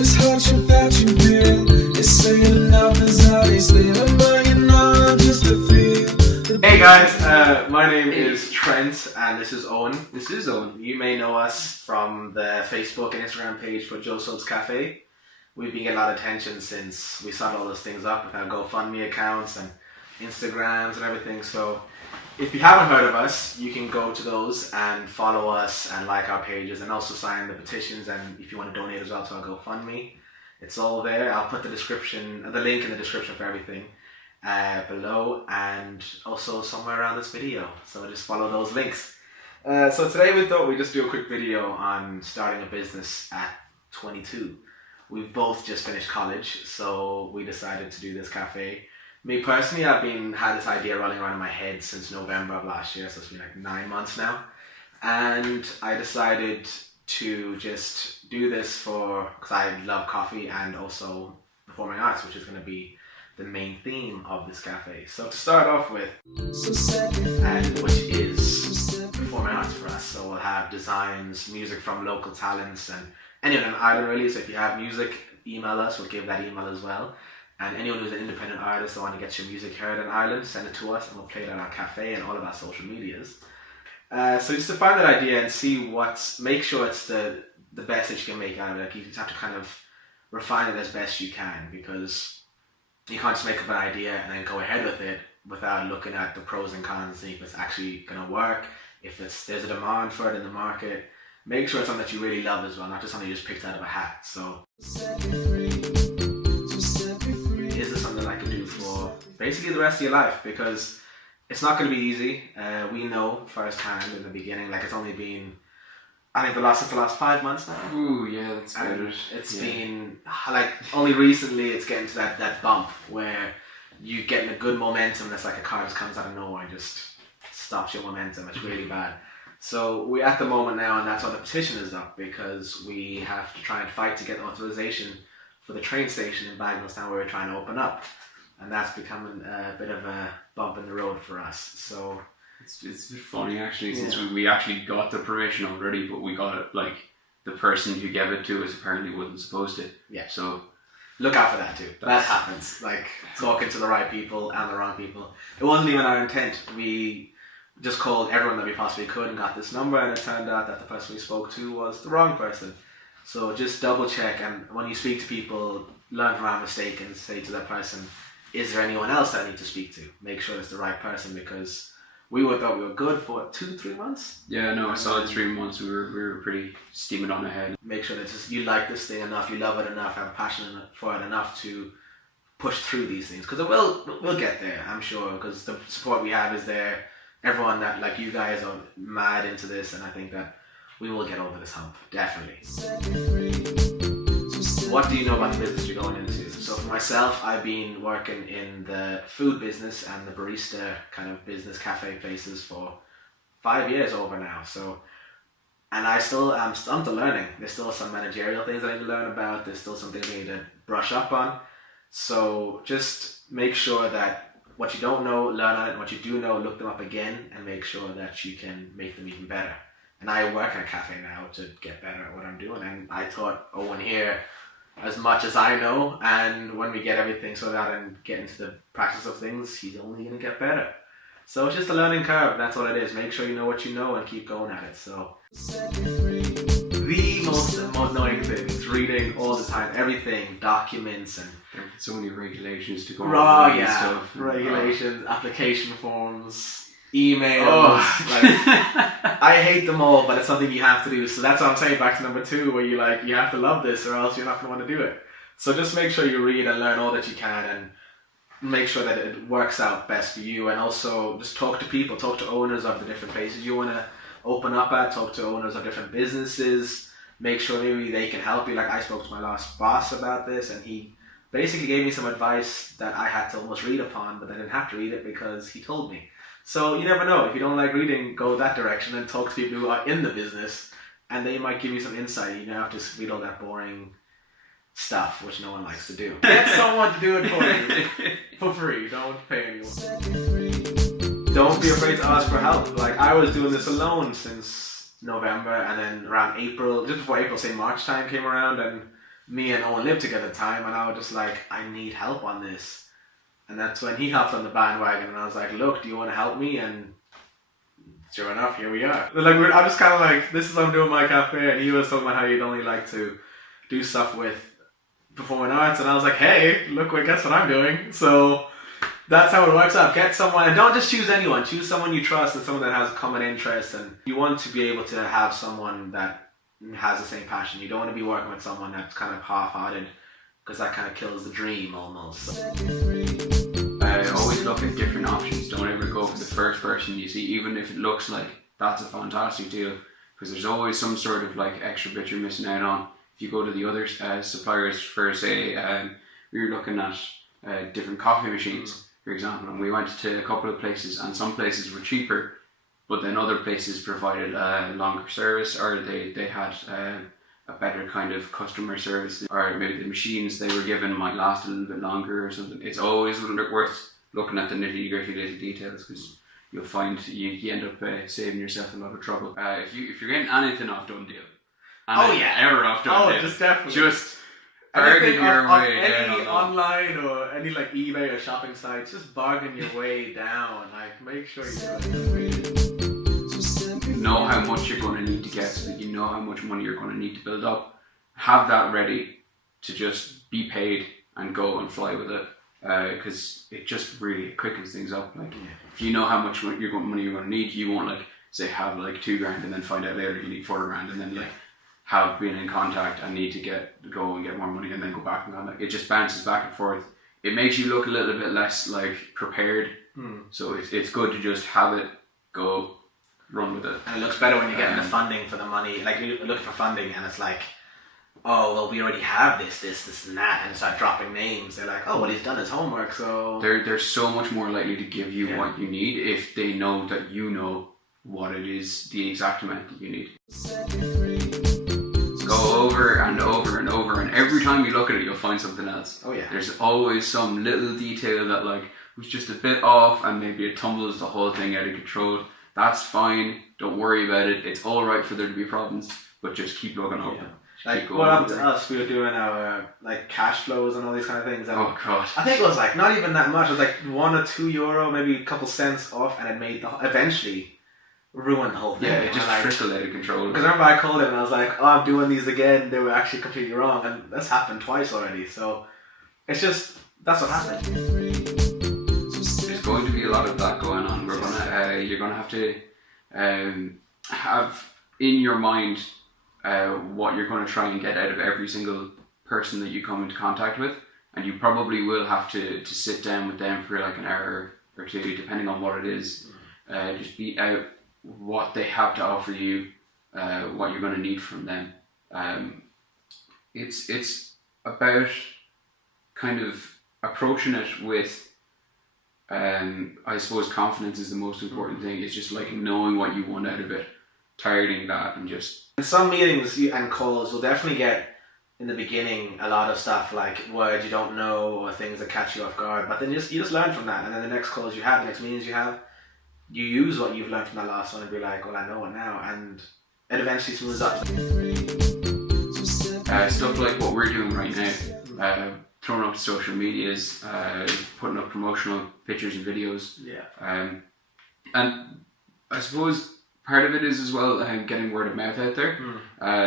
this hardship that you build. It's saying enough is how they say the million on just to feel. Hey guys, my name is Trent and this is Owen. This is Owen. You may know us from the Facebook and Instagram page for Joe Subs Cafe. We've been getting a lot of attention since we started all those things up with our GoFundMe accounts and Instagrams and everything. So if you haven't heard of us, you can go to those and follow us and like our pages and also sign the petitions. And if you want to donate as well to our GoFundMe, it's all there. I'll put the link in the description for everything below and also somewhere around this video. So just follow those links. So today we thought we'd just do a quick video on starting a business at 22. We've both just finished college, so we decided to do this cafe. Me personally, I've had this idea rolling around in my head since November of last year, so it's been like 9 months now. And I decided to just do this because I love coffee and also performing arts, which is going to be the main theme of this cafe. So to start off with, which is performing arts for us. So we'll have designs, music from local talents and anyone on Ireland really. So if you have music, email us, we'll give that email as well. And anyone who's an independent artist that want to get your music heard in Ireland, send it to us and we'll play it on our cafe and all of our social medias. So just to find that idea and see make sure it's the best that you can make out of it. Like you just have to kind of refine it as best you can, because you can't just make up an idea and then go ahead with it without looking at the pros and cons and see if it's actually going to work, if there's a demand for it in the market. Make sure it's something that you really love as well, not just something you just picked out of a hat. So is this something I can do for basically the rest of your life? Because it's not going to be easy. We know firsthand in the beginning, like it's only been, I think since the last 5 months now. Ooh, yeah, that's good. It's been like only recently it's getting to that bump where you getting a good momentum that's like a car just comes out of nowhere and just stops your momentum. It's really bad. So we're at the moment now, and that's why the petition is up, because we have to try and fight to get authorization for the train station in Bagenalstown where we're trying to open up, and that's becoming a bit of a bump in the road for us. So it's a bit funny actually, since we actually got the permission already, but we got it like the person who gave it to us apparently wasn't supposed to. Yeah. So look out for that too. That happens. Like talking to the right people and the wrong people. It wasn't even our intent. We just called everyone that we possibly could and got this number, and it turned out that the person we spoke to was the wrong person. So just double check, and when you speak to people, learn from our mistake and say to that person, is there anyone else that I need to speak to? Make sure it's the right person, because we thought we were good for 2-3 months. Yeah, no, a solid 3 months. We were pretty steaming on ahead. Make sure that you like this thing enough, you love it enough, have a passion for it enough to push through these things, because we'll get there, I'm sure, because the support we have is there. Everyone that, like you guys, are mad into this, and I think that we will get over this hump, definitely. What do you know about the business you're going into? So for myself, I've been working in the food business and the barista kind of business, cafe places for 5 years over now. So, and I'm still learning. There's still some managerial things I need to learn about. There's still some things I need to brush up on. So just make sure that what you don't know, learn on it, and what you do know, look them up again and make sure that you can make them even better. And I work in a cafe now to get better at what I'm doing, and I taught Owen here as much as I know, and when we get everything sorted out and get into the practice of things, he's only going to get better. So it's just a learning curve, that's all it is. Make sure you know what you know and keep going at it. So the most annoying thing is reading all the time, everything, documents and so many regulations to go over and stuff. Regulations, application forms, emails. I hate them all, but it's something you have to do. So that's what I'm saying, back to number 2, where you have to love this or else you're not going to want to do it. So just make sure you read and learn all that you can and make sure that it works out best for you. And also just talk to people, talk to owners of the different places you want to open up at, talk to owners of different businesses, make sure maybe they can help you. Like I spoke to my last boss about this, and he basically gave me some advice that I had to almost read upon, but I didn't have to read it because he told me. So you never know. If you don't like reading, go that direction and talk to people who are in the business, and they might give you some insight. You don't have to read all that boring stuff, which no one likes to do. Get someone to do it for you for free. Don't pay anyone. Don't be afraid to ask for help. Like I was doing this alone since November, and then around April, just before April, say March time came around, and me and Owen lived together at the time, and I was just like, I need help on this. And that's when he hopped on the bandwagon, and I was like, look, do you want to help me? And sure enough, here we are. Like, I'm just kind of like, this is what I'm doing my cafe, and he was talking about how he'd only like to do stuff with performing arts, and I was like, hey, look, guess what I'm doing. So that's how it works out. Get someone, and don't just choose anyone. Choose someone you trust and someone that has a common interest, and you want to be able to have someone that has the same passion. You don't want to be working with someone that's kind of half-hearted, because that kind of kills the dream almost. So. Always look at different options. Don't ever go for the first person you see, even if it looks like that's a fantastic deal, because there's always some sort of like extra bit you're missing out on. If you go to the other suppliers for, say, we were looking at different coffee machines, for example, and we went to a couple of places, and some places were cheaper, but then other places provided longer service, or they had a better kind of customer service, or maybe the machines they were given might last a little bit longer or something. It's always worth looking at the nitty-gritty little details, because you'll find you end up saving yourself a lot of trouble. If you're getting anything off Done Deal, ever off Done Deal, just definitely. Just bargain your way down. Any online or any like eBay or shopping sites, just bargain your way down. Like, make sure you do it. Know how much you're going to need to get, so that you know how much money you're going to need to build up. Have that ready to just be paid and go and fly with it, because it just really quickens things up. Like, if you know how much money you're going to need, you won't like say have like $2,000 and then find out later you need $4,000, and then like have been in contact and need to go and get more money and then go back and contact. It just bounces back and forth. It makes you look a little bit less like prepared. So it's good to just have it, go, run with it. And it looks better when you're getting the funding for the money. Like, you're looking for funding and it's like, oh, well, we already have this and that, and start dropping names. They're like, oh, well, he's done his homework, so... They're so much more likely to give you what you need if they know that you know what it is, the exact amount that you need. Go over and over and over, and every time you look at it, you'll find something else. Oh, yeah. There's always some little detail that, like, was just a bit off, and maybe it tumbles the whole thing out of control. That's fine. Don't worry about it. It's all right for there to be problems, but just keep looking over. Yeah. Like, what happened to us, we were doing our like cash flows and all these kind of things. And oh god! I think it was like not even that much. It was like €1 or €2, maybe a couple cents off, and it made eventually ruined the whole thing. Yeah, it just trickled out of control. Because I remember I called it and I was like, "Oh, I'm doing these again." They were actually completely wrong, and that's happened twice already. So it's just that's what happened. There's going to be a lot of that going on. You're gonna have to have in your mind what you're going to try and get out of every single person that you come into contact with, and you probably will have to sit down with them for like an hour or two, depending on what it is. Just beat out what they have to offer you, what you're going to need from them. It's about kind of approaching it with I suppose confidence is the most important thing. It's just like knowing what you want out of it, targeting that, and just... In some meetings and calls, you'll definitely get, in the beginning, a lot of stuff like words you don't know or things that catch you off guard, but then you just learn from that, and then the next calls you have, the next meetings you have, you use what you've learned from that last one and be like, well, I know it now, and it eventually smooths up. Stuff like what we're doing right now, throwing up to social medias, putting up promotional pictures and videos. Yeah. And I suppose part of it is as well getting word of mouth out there.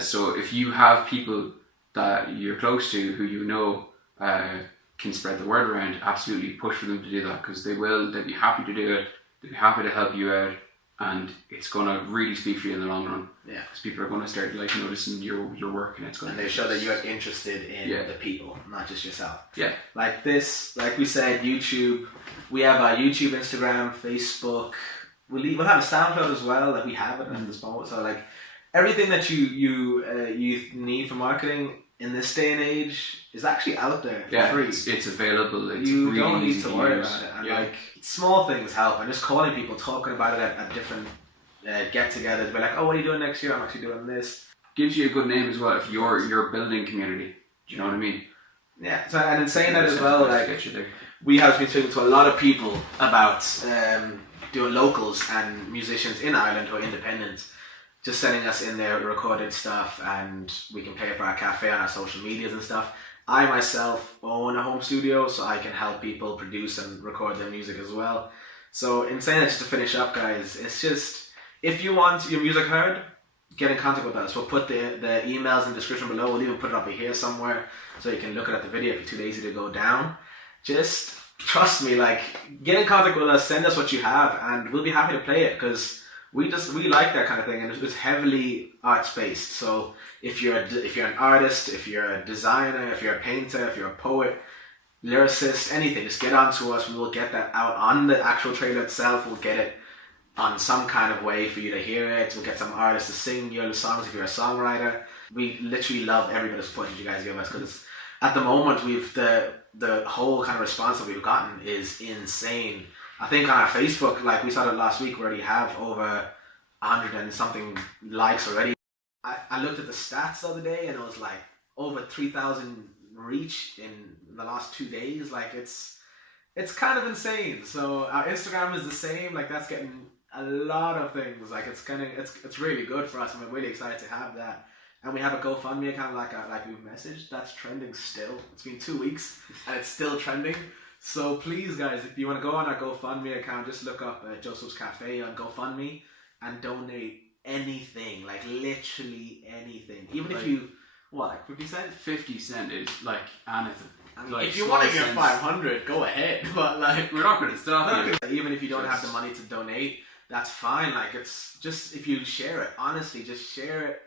So if you have people that you're close to who you know can spread the word around, absolutely push for them to do that, because they'll be happy to do it, they'll be happy to help you out, and it's going to really speak for you in the long run. Yeah. Because people are going to start like noticing your work, and it's going to... And they show that you're interested in the people, not just yourself. Yeah. Like this, like we said, YouTube. We have our YouTube, Instagram, Facebook. We'll have a SoundCloud as well. Like we have it at this moment. So like everything that you need for marketing in this day and age is actually out there for free. It's available. It's you really don't need easy to worry use. about it. And like small things help. And just calling people, talking about it at different get-togethers. Be like, oh, what are you doing next year? I'm actually doing this. Gives you a good name as well if you're building community. Do you know what I mean? Yeah. So and in saying that as well, like we have been speaking to a lot of people about doing locals and musicians in Ireland who are independent. just sending us in their recorded stuff, and we can pay for our cafe on our social medias and stuff. I myself own a home studio, so I can help people produce and record their music as well. So in saying that, just to finish up, guys, it's just, if you want your music heard, get in contact with us. We'll put the emails in the description below. We'll even put it up here somewhere so you can look at the video if you're too lazy to go down. Just trust me, like, get in contact with us, send us what you have, and we'll be happy to play it, because we like that kind of thing, and it's heavily arts based. So if you're an artist, if you're a designer, if you're a painter, if you're a poet, lyricist, anything, just get on to us. We will get that out on the actual trailer itself. We'll get it on some kind of way for you to hear it. We'll get some artists to sing your songs if you're a songwriter. We literally love every bit of support that you guys give us, because at the moment we've the whole kind of response that we've gotten is insane. I think on our Facebook, like we started last week, we already have over 100 and something likes already. I looked at the stats the other day, and it was like over 3,000 reach in the last 2 days. Like it's kind of insane. So our Instagram is the same. Like that's getting a lot of things. Like it's really good for us, and we're really excited to have that. And we have a GoFundMe account, like we've messaged, that's trending still. It's been 2 weeks and it's still trending. So please, guys, if you want to go on our GoFundMe account, just look up Joseph's Cafe on GoFundMe and donate anything, like literally anything. Even if you, what, like 50 cents? 50 cents is like anything. I mean, Like if you want to give cents. 500, go ahead. But like, We're not going to stop you. even if you don't have the money to donate, that's fine. Like it's just, if you share it, honestly, just share it.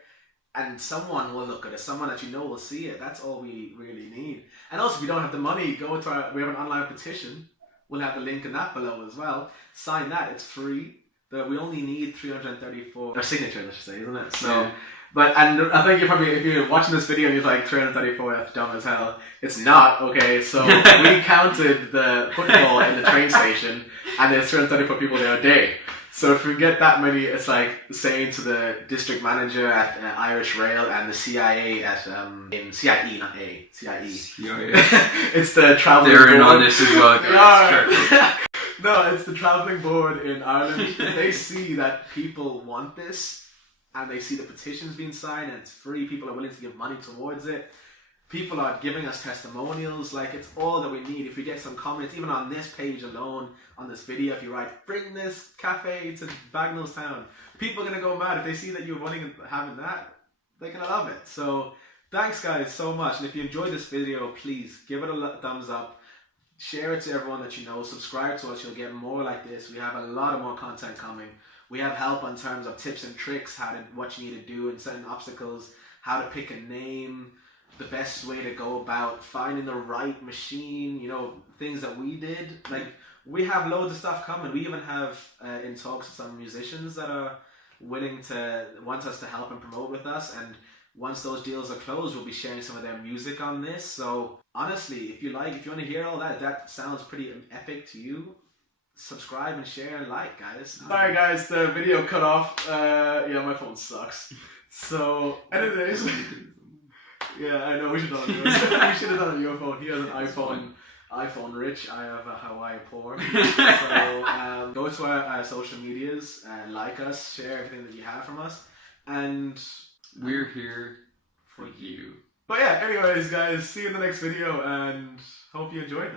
And someone will look at it. Someone that you know will see it. That's all we really need. And also, if you don't have the money, go to we have an online petition. We'll have the link in that below as well. Sign that. It's free. We only need 334 signatures, I should say, isn't it? So, Yeah. But and I think if you're watching this video and you're like 334, that's dumb as hell. It's not, okay. So we counted the football in the train station, and there's 334 people there a day. So if we get that many, it's like saying to the district manager at Irish Rail and the CIA at in CIE, not A, CIE. Yeah. It's the traveling They're in board. on this as well, guys. Yeah. No, it's the traveling board in Ireland. If they see that people want this, and they see the petitions being signed, and it's free, people are willing to give money towards it. People are giving us testimonials, like it's all that we need. If we get some comments, even on this page alone, on this video, if you write, bring this cafe to Bagnallstown, people are going to go mad. If they see that you're running and having that, they're going to love it. So thanks guys so much. And if you enjoyed this video, please give it a thumbs up. Share it to everyone that you know. Subscribe to us. You'll get more like this. We have a lot of more content coming. We have help in terms of tips and tricks, what you need to do in certain obstacles, how to pick a name, the best way to go about finding the right machine, you know, things that we did. Like, we have loads of stuff coming. We even have in talks with some musicians that are want us to help and promote with us. And once those deals are closed, we'll be sharing some of their music on this. So honestly, if you want to hear all that, if that sounds pretty epic to you, subscribe and share and like, guys. Sorry guys, the video cut off. Yeah, my phone sucks. So anyways. Yeah, I know, we should have done it. We should have done it on your phone. He has an iPhone rich. I have a Hawaii poor. So go to our social medias, like us, share everything that you have from us, and We're here for you. But yeah, anyways guys, see you in the next video, and hope you enjoyed that.